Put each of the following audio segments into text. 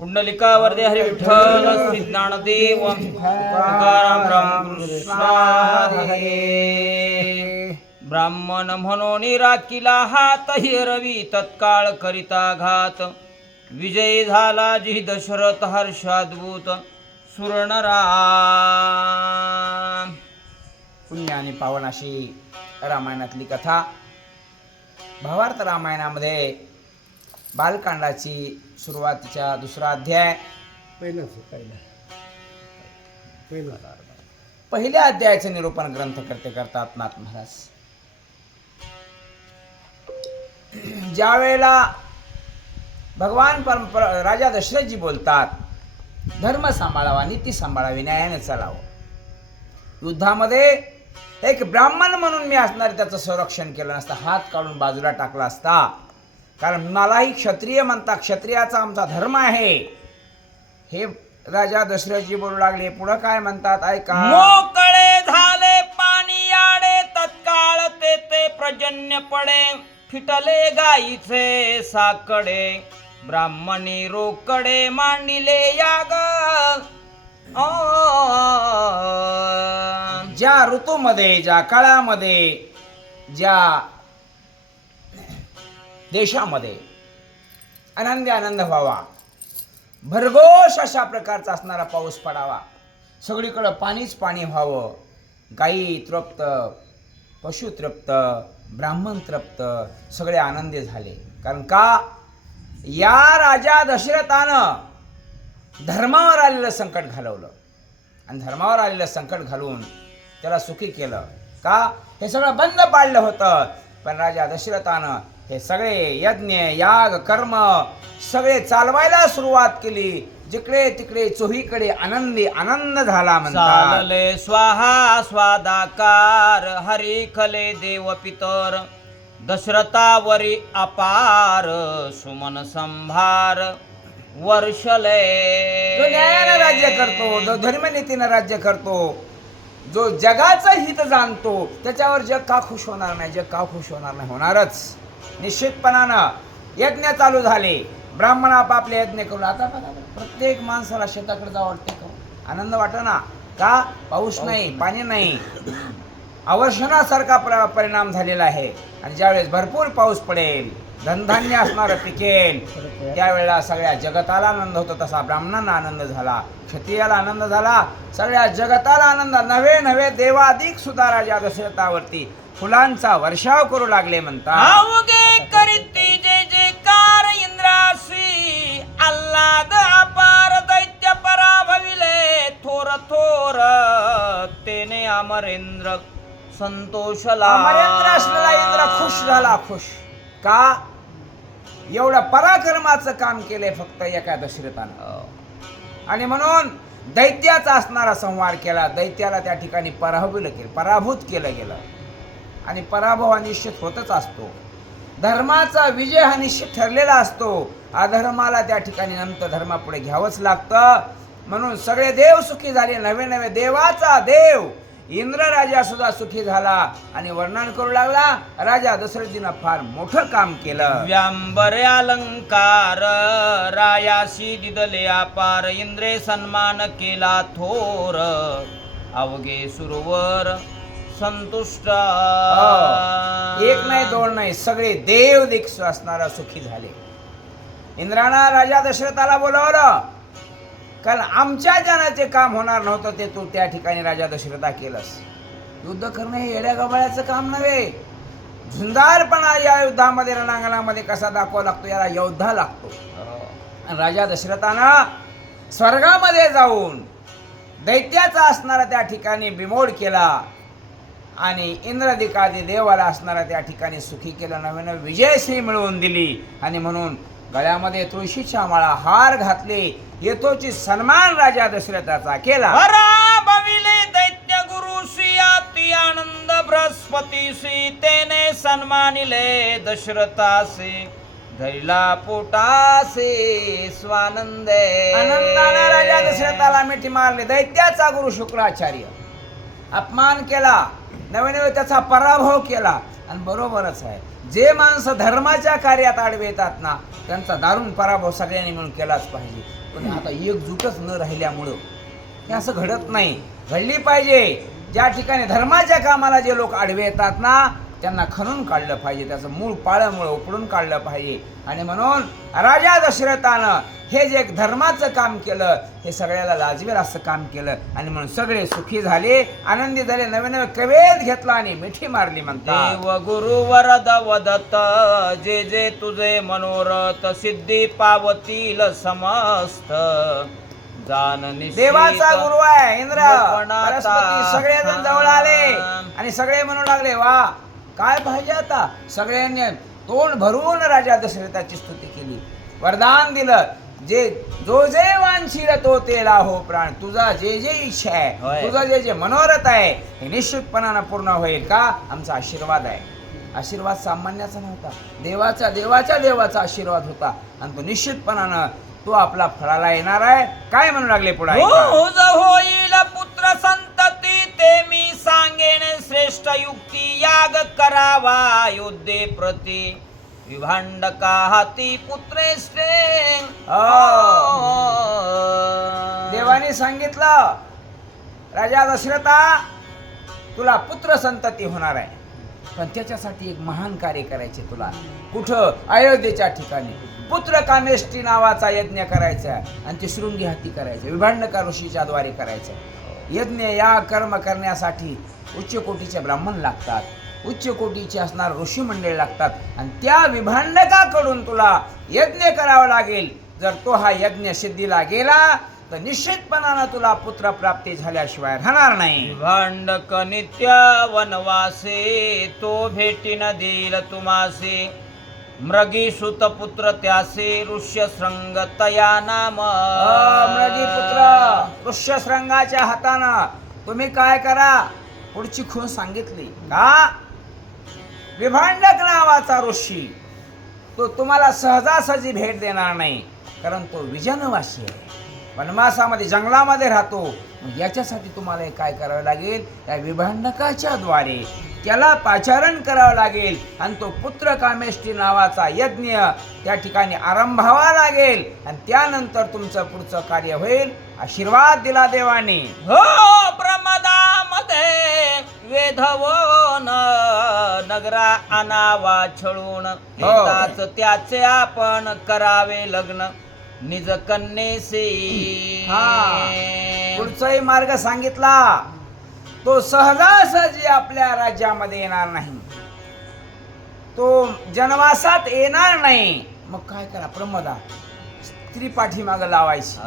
पुंडलिकावरदे हरी विठ्ठल श्री ज्ञानदेव तुकाराम रामकृष्ण हरी. ब्राह्मण म्हणून राखिला हात हिरवी तत्काळ करिता घात. विजय झाला जी दशरथ हर्षाद्भुत सुरनरा. पुण्य आणि पावन अशी रामायणातली कथा. भावार्थ रामायणामध्ये बालकांडाची सुरुवातीच्या दुसरा अध्याय. पहिल्या अध्यायाचे निरूपण ग्रंथकर्ते करतात नाथ महाराज. ज्या वेळेला भगवान राजा दशरथजी बोलतात, धर्म सांभाळावा, नीती सांभाळावी, न्यायाने चालावं. युद्धामध्ये एक ब्राह्मण म्हणून मी असणारे त्याचं संरक्षण केलं नसतं, हात काढून बाजूला टाकला असता. कारण मलाही क्षत्रिय म्हणता, क्षत्रियाचा आमचा धर्म आहे. हे राजा दशरथजी बोलू लागले. पुढं काय म्हणतात ऐका. मोकळे झाले पाणी आडे तत्काळ ते प्रजन्य पडे. फिटले गाईचे साकडे ब्राह्मणी रोकडे मांडिले याग. ज्या ऋतूमध्ये, ज्या काळामध्ये, ज्या देशामध्ये आनंद व्हावा, भरघोष अशा प्रकारचा असणारा पाऊस पडावा, सगळीकडं पाणीच पाणी व्हावं, गायी तृप्त, पशु तृप्त, ब्राह्मण तृप्त, सगळे आनंदी झाले. कारण का, या राजा दशरथानं धर्मावर आलेलं संकट घालवलं आणि धर्मावर आलेलं संकट घालून त्याला सुखी केलं. का, हे सगळं बंद पाडलं होतं. पण राजा दशरथानं हे सगळे यज्ञ, याग, कर्म सगळे चालवायला सुरुवात केली. जिकडे तिकडे चोहीकडे आनंद झाला म्हणतात. चालले स्वाहा स्वादाकार हरी खले देव पितर. दशरथावरी अपार सुमन संभार वर्षले. जो न्यायानं राज्य करतो, जो धर्मनीतीनं राज्य करतो, जो जगाचं हित जाणतो, त्याच्यावर जग का खुश होणार नाही? जग का खुश होणार नाही? होणारच निश्चितपणानं. यज्ञ चालू झाले, ब्राह्मण आपापले यज्ञ करू. आता प्रत्येक माणसाला शेताकडे जावं वाटते का? आनंद वाटेना का? पाऊस नाही, पाणी नाही, अवर्षणासारखा परिणाम झालेला आहे. आणि ज्यावेळेस भरपूर पाऊस पडेल, धनधान्य असणारं पिकेल, त्यावेळेला सगळ्या जगताला आनंद होतो. तसा ब्राह्मणांना आनंद झाला, क्षत्रियाला आनंद झाला, सगळ्या जगताला आनंद. नवे देवाधिक सुद्धा राजा दशरथावरती फुलांचा वर्षाव करू लागले म्हणतात. अवघे करीती जे जे कार इंद्रासी. आल्हाद अपार दैत्य पराभविले. थोर तेने अमरेंद्र संतोषला. अमरेंद्र असलेला इंद्र खुश झाला. खुश का? एवढं पराक्रमाचं काम केलंय फक्त एका दशरथानं. आणि म्हणून दैत्याचा असणारा संहार केला. दैत्याला त्या ठिकाणी पराभूत केलं गेलं. आणि पराभव हा निश्चित होतच असतो. धर्माचा विजय हा निश्चित ठरलेला असतो. अधर्माला त्या ठिकाणी नंतर धर्मापुढे घ्यावंच लागतं. म्हणून सगळे देव सुखी झाले. नवे देवाचा देव इंद्र राजा सुद्धा सुखी झाला. आणि वर्णन करू लागला, राजा दशरथजीनं फार मोठं काम केलं. व्यांबरे अलंकार रायाशी दिदले अपार. इंद्रे सन्मान केला थोर. अवघे सुरवर संतुष्ट. एक नाही, दोन नाही, सगळे देव दिक्ष असणारा सुखी झाले. इंद्रानं राजा दशरथाला बोलावलं, कारण आमच्या जनाचे काम होणार नव्हतं ते तू त्या ठिकाणी राजा दशरथा केलंस. युद्ध करणं हे येड्या गबाळ्याचं काम नव्हे. झुंजारपणा या युद्धामध्ये, रणांगणामध्ये कसा दाखवा लागतो, याला योद्धा लागतो. आणि राजा दशरथानं स्वर्गामध्ये जाऊन दैत्याचा असणारा त्या ठिकाणी बिमोड केला आणि इंद्रदिकादी देवाला असणारा त्या ठिकाणी सुखी केलं. नवीन विजयश्री मिळवून दिली. आणि म्हणून गळ्यामध्ये तुळशीच्या माळा, हार घातले. येतोची सन्मान राजा दशरथाचा केला. पराभविले दैत्य गुरुसी. अति आनंद बृहस्पतीसी. तेने सन्मानिले दशरथासी. धैला पोटासे स्वानंदे. आनंदाने राजा दशरथाला मिठी मारली. दैत्याचा गुरु शुक्राचार्य अपमान केला, नवे त्याचा पराभव केला. आणि बरोबरच आहे. जे माणसं धर्माच्या कार्यात आडवे येतात ना, त्यांचा दारुण पराभव सगळ्यांनी मिळून केलाच पाहिजे. पण आता एकजूटच न राहिल्यामुळं हे असं घडत नाही. घडली पाहिजे. ज्या ठिकाणी धर्माच्या कामाला जे लोक आडवे येतात ना, त्यांना खणून काढलं पाहिजे, त्याचं मूळ पाळमुळं उपडून काढलं पाहिजे. आणि म्हणून राजा दशरथानं हे जे एक धर्माचं काम केलं, हे सगळ्याला लाजवेल असं काम केलं. आणि म्हणून सगळे सुखी झाले, आनंदी झाले, नवे नवे कवेत घेतला आणि मिठी मारली म्हणतात. देव गुरु वरद वदत, जे जे तुझे मनोरथ, सिद्धी पावतील समस्त. जान निश्चित देवाचा गुरु आहे इंद्र, गोपनाथा. बृहस्पती सगळेजण जवळ आले आणि सगळे म्हणू लागले, वा काय पाहिजे आता. सगळ्यांनी तोंड भरून राजा दशरथाची स्तुती केली, वरदान दिलं. जे जो जे वांछील तो ते लाहो प्राण. तुझा जे जे इच्छा होय. आहे, तुझा जे जे मनोरथ आहे, हे निश्चितपणानं पूर्ण होईल. का? आमचा आशीर्वाद आहे. आशीर्वाद सामान्याचा नव्हता, देवाचा आशीर्वाद होता. आणि तो निश्चितपणानं तो आपला फळाला येणार आहे. काय म्हणू लागले पुढे? तुझ होईल पुत्र संतती, ते मी सांगेन श्रेष्ठ युक्ती. याग करावा अयोध्ये प्रती, विभांडका हाती पुत्रेष्टे. देवाने सांगितलं, राजा दशरथा तुला पुत्र संतती होणार आहे, पण त्याच्यासाठी एक महान कार्य करायचे तुला. कुठं? अयोध्येच्या ठिकाणी पुत्र कामेष्टी नावाचा यज्ञ करायचा आणि ते शृंगी हाती करायचं, विभांडका ऋषीच्या द्वारे करायचं. यज्ञ या कर्म करण्यासाठी उच्च कोटीचे ब्राह्मण लागतात, उच्च कोटीचे असणार ऋषी मंडळ लागतात. आणि त्या विभांडकाकडून तुला यज्ञ करावा लागेल. जर तो हा यज्ञ सिद्धीला गेला तर निश्चितपणानं तुला पुत्र प्राप्ती झाल्याशिवाय राहणार नाही. विभांडक नित्य वनवासे, तो भेटीन देईल तुम्हासे. मृगी सुत पुत्र त्यासे, ऋष्यशृंग तया नाम. मृगी पुत्र ऋष्यशृंगाच्या हातानं तुम्ही काय करा? पुढची खूण सांगितली का? विभांडक नावाचा ऋषी तो तुम्हाला सहजासहजी भेट देणार नाही, कारण तो विजनवासी आहे, वनवासामध्ये जंगलामध्ये राहतो. मग याच्यासाठी तुम्हाला काय करावं लागेल? त्या विभांडकाच्या द्वारे त्याला पाचारण करावं लागेल आणि तो पुत्र कामेष्टी नावाचा यज्ञ त्या ठिकाणी आरंभावा लागेल. आणि त्यानंतर तुमचं पुढचं कार्य होईल. आशीर्वाद दिला देवाने. हो प्रमदामध्ये वेधवोन, नगरा आणावा छळून. येताच त्याचे आपण करावे लग्न, निज कन्येशी. पुढचाही मार्ग सांगितला. तो सहजासहजी आपल्या राज्यामध्ये येणार नाही, तो जनवासात येणार नाही. मग काय करा? प्रमदा स्त्री पाठीमागं लावायची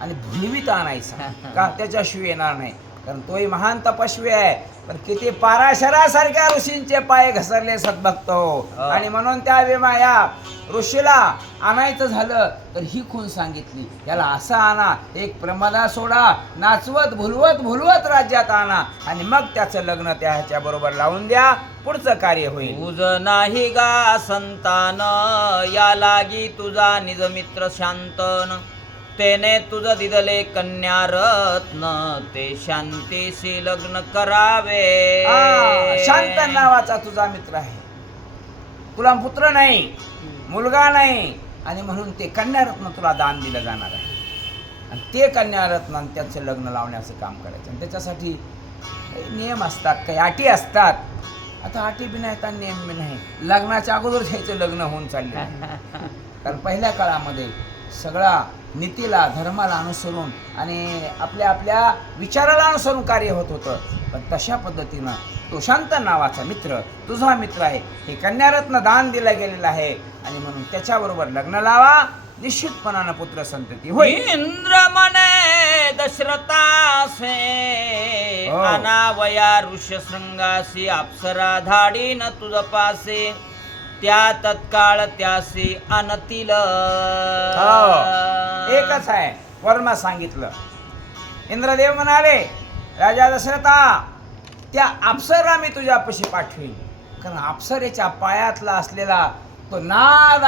आणि भुलवीत आणायचा. का? त्याच्याशिवाय येणार नाही, कारण तोही महान तपस्वी आहे. पण किती पाराशरासारख्या ऋषींचे पाय घसरले सद्भक्त हो. आणि म्हणून त्या या ऋषीला आणायचं झालं तर ही खूण सांगितली, याला असं आणा, एक प्रमदा सोडा, नाचवत भुलवत राज्यात आणा आणि मग त्याचं लग्न त्याच्या बरोबर लावून द्या, पुढचं कार्य होईल. तुझ नाही गा संतान, या लागी तुझा निज मित्र शांतन. तेने तुझ दिदले कन्या रत्न, ते शांतीशी लग्न करावे. शांतन नावाचा तुझा मित्र आहे, तुला पुत्र नाही, मुलगा नाही, आणि म्हणून ते कन्यारत्न तुला दान दिलं जाणार आहे. आणि ते कन्यारत्न त्याचं लग्न लावण्याचं काम करायचं. आणि त्याच्यासाठी काही नियम असतात, काही अटी असतात. आता अटी बी नाहीत आणि नियम बी नाही. लग्नाच्या अगोदर ह्याचं लग्न होऊन चालले. कारण पहिल्या काळामध्ये सगळा नीतीला धर्माला अनुसरून आणि आपल्या विचाराला अनुसरून कार्य होत होतं. पण तशा पद्धतीनं तो शांत नावाचा मित्र तुझा मित्र आहे, हे कन्यारत्न दान दिलं गेलेलं आहे. आणि म्हणून त्याच्याबरोबर लग्न लावा, निश्चितपणानं पुत्र संतती होईल. इंद्र म्हणे दशरथासे, अनावया ऋष्यशृंगासी. अप्सरा धाडीन तुझ पासे, त्या तत्काळ त्यासी अनतील. एकच आहे, वर्मा सांगितलं. इंद्रदेव म्हणाले, राजा दशरथा त्या अप्सरा मी तुझ्यापाशी पाठवीन, कारण अप्सरेच्या पायातला असलेला तो नाद